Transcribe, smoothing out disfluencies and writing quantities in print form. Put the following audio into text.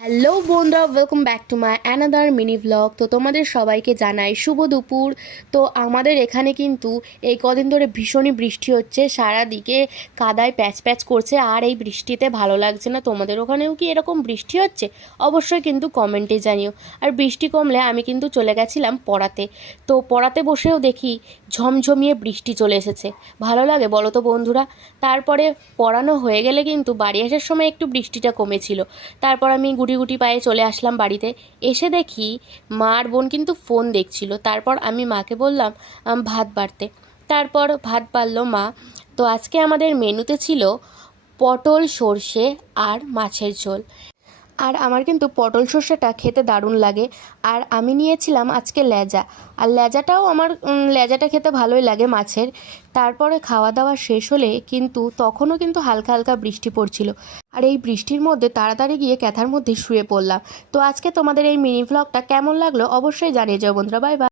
Hello বন্ধুরা, welcome back to my another mini vlog. তো তোমাদের সবাইকে জানাই শুভ দুপুর। তো আমাদের এখানে কিন্তু এই কদিন ধরে ভীষণই বৃষ্টি হচ্ছে, সারা দিকে কাদায় প্যাচ প্যাচ করছে, আর এই বৃষ্টিতে ভালো লাগছে না। তোমাদের ওখানেও কি এরকম বৃষ্টি হচ্ছে? অবশ্যই কিন্তু কমেন্টে জানিও। আর বৃষ্টি কমলে আমি কিন্তু চলে গেছিলাম পড়াতে। তো পড়াতে বসেও দেখি ঝমঝমিয়ে বৃষ্টি চলে এসেছে। ভালো লাগে বলো তো বন্ধুরা? তারপরে পড়ানো হয়ে গেলে কিন্তু বাড়ি আসার সময় একটু বৃষ্টিটা কমেছিল। তারপর আমি গুটি গুটি পায়ে চলে আসলাম বাড়িতে। এসে দেখি মা আর বোন কিন্তু ফোন দেখছিল। তারপর আমি মাকে বললাম ভাত বাড়তে। তারপর ভাত বাড়লো মা। তো আজকে আমাদের মেনুতে ছিল পটল সর্ষে আর মাছের ঝোল। আর আমার কিন্তু পটল সর্ষেটা খেতে দারুণ লাগে। আর আমি নিয়েছিলাম আজকে লেজা। আর লেজাটাও আমার লেজাটা খেতে ভালোই লাগে মাছের। তারপরে খাওয়া দাওয়া শেষ হলে কিন্তু তখনও কিন্তু হালকা হালকা বৃষ্টি পড়ছিল। আর এই বৃষ্টির মধ্যে তাড়াতাড়ি গিয়ে ক্যাথার মধ্যে শুয়ে পড়লাম। তো আজকে তোমাদের এই মিনি ভ্লগটা কেমন লাগলো অবশ্যই জানিয়ে যাও বন্ধুরা। Bye bye.